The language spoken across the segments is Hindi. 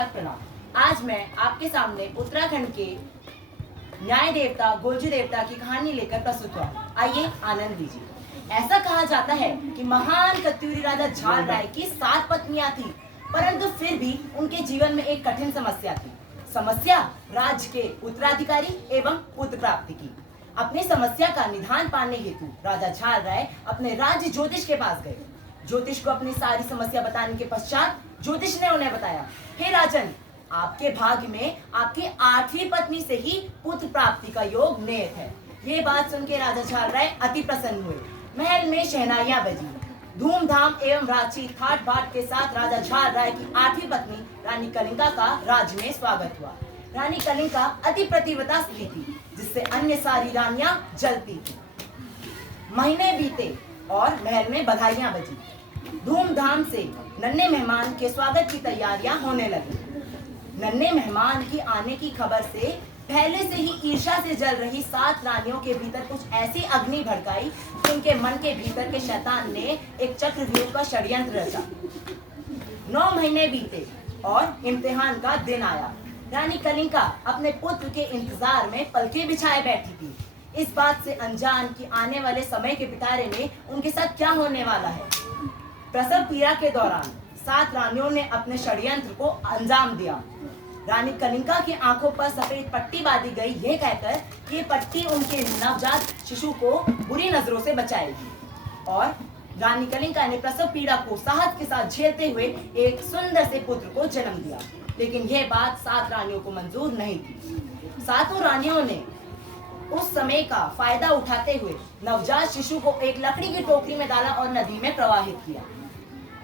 प्रणाम। आज मैं आपके सामने उत्तराखंड के न्याय देवता गोलजू देवता की कहानी लेकर प्रस्तुत हुआ। आइए आनंद लीजिए। ऐसा कहा जाता है कि महान कत्यूरी राजा झाल राय की 7 पत्नियां थी, परंतु फिर भी उनके जीवन में एक कठिन समस्या थी। समस्या राज्य के उत्तराधिकारी एवं पुत्र प्राप्ति की। अपनी समस्या का निदान पाने हेतु राजा झाल राय अपने राज्य ज्योतिष के पास गए। ज्योतिष को अपनी सारी समस्या बताने के पश्चात ज्योतिष ने उन्हें बताया, हे राजन, आपके भाग्य में आपकी 8वीं पत्नी से ही पुत्र प्राप्ति का योग नियत है। ये बात सुन के राजा झाल राय अति प्रसन्न हुए। महल में शहनाइयां बजी। धूमधाम एवं रांची ठाट बाट के साथ राजा झाल राय की 8वीं पत्नी रानी कलिंगा का राज्य में स्वागत हुआ। रानी कलिंगा अति प्रतिव्रता स्त्री थी, जिससे अन्य सारी रानियां जलती थी। महीने बीते और महल में बधाइयां बजी। धूमधाम से नन्हे मेहमान के स्वागत की तैयारियां होने लगी। नन्हे मेहमान के आने की खबर से पहले से ही ईर्ष्या से जल रही 7 रानियों के भीतर कुछ ऐसी अग्नि भड़काई कि उनके मन के भीतर के शैतान ने एक चक्रव्यूह का षड्यंत्र रचा। 9 महीने बीते और इम्तिहान का दिन आया। रानी कलिंगा अपने पुत्र के इंतजार में पलके बिछाए बैठी थी, इस बात से अनजान कि आने वाले समय के पिटारे में उनके साथ क्या होने वाला है। प्रसव पीड़ा के दौरान 7 रानियों ने अपने षड्यंत्र को अंजाम दिया। रानी कलिंगा की आंखों पर सफेद पट्टी बांधी गई, यह कहकर कि ये पट्टी उनके नवजात शिशु को बुरी नजरों से बचाएगी। और रानी कलिंगा ने प्रसव पीड़ा को साहस के साथ झेलते हुए एक सुंदर से पुत्र को जन्म दिया। लेकिन यह बात 7 रानियों को मंजूर नहीं थी। 7 रानियों ने उस समय का फायदा उठाते हुए नवजात शिशु को एक लकड़ी की टोकरी में डाला और नदी में प्रवाहित किया,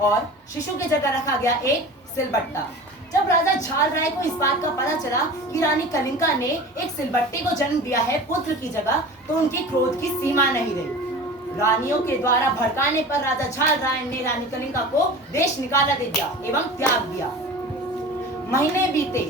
और शिशु की जगह रखा गया एक सिलबट्टा। जब राजा झाल राय को इस बात का पता चला कि रानी कलिंगा ने एक सिलबट्टे को जन्म दिया है पुत्र की जगह, तो उनकी क्रोध की सीमा नहीं रही। रानियों के द्वारा भड़काने पर राजा झाल राय ने रानी कलिंगा को देश निकाला दे दिया एवं त्याग दिया। महीने बीते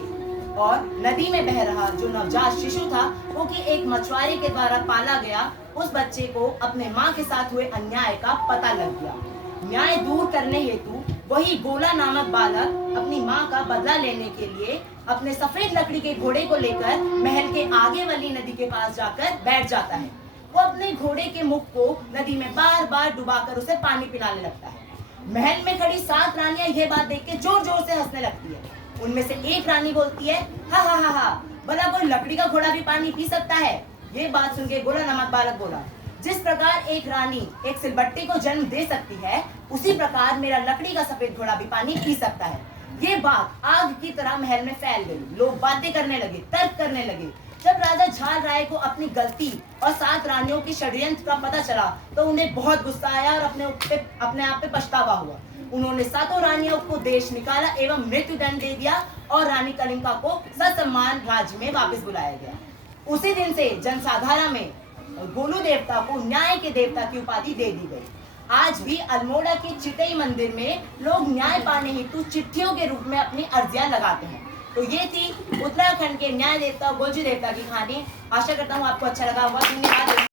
और नदी में बह रहा जो नवजात शिशु था, वो कि एक मछुआरे के द्वारा पाला गया, उस बच्चे को अपने माँ के साथ हुए अन्याय का पता लग गया। न्याय दूर करने हेतु वही गोला नामक बालक अपनी माँ का बदला लेने के लिए अपने सफेद लकड़ी के घोड़े को लेकर महल के आगे वाली नदी के पास जाकर बैठ जाता है। वो अपने घोड़े के मुख को नदी में बार बार डुबाकर उसे पानी पिलाने लगता है। महल में खड़ी 7 रानियां यह बात देख के जोर जोर से हंसने लगती है। उनमें से एक रानी बोलती है, हा हा हा हा, भला कोई लकड़ी का घोड़ा भी पानी पी सकता है। ये बात सुन के गोला नामक बालक बोला, जिस प्रकार एक रानी एक सिलबट्टे को जन्म दे सकती है, उसी प्रकार मेरा लकड़ी का सफेद घोड़ा भी पानी पी सकता है। ये बात आग की तरह महल में फैल गई। लोग बातें करने लगे, तर्क करने लगे। जब राजा झाल राय को अपनी गलती और 7 रानियों की षड्यंत्र का पता चला, तो उन्हें बहुत गुस्सा आया और अपने आप पे पछतावा हुआ। उन्होंने 7 रानियों को देश निकाला एवं मृत्यु दंड दे दिया, और रानी कलिंगा को ससम्मान राज्य में वापस बुलाया गया। उसी दिन से जनसाधारण में गोलू देवता को न्याय के देवता की उपाधि दे दी गई। आज भी अल्मोड़ा के चितई मंदिर में लोग न्याय पाने हेतु चिट्ठियों के रूप में अपनी अर्जियां लगाते हैं। तो ये थी उत्तराखंड के न्याय देवता गोलजू देवता की कहानी। आशा करता हूँ आपको अच्छा लगा होगा। धन्यवाद।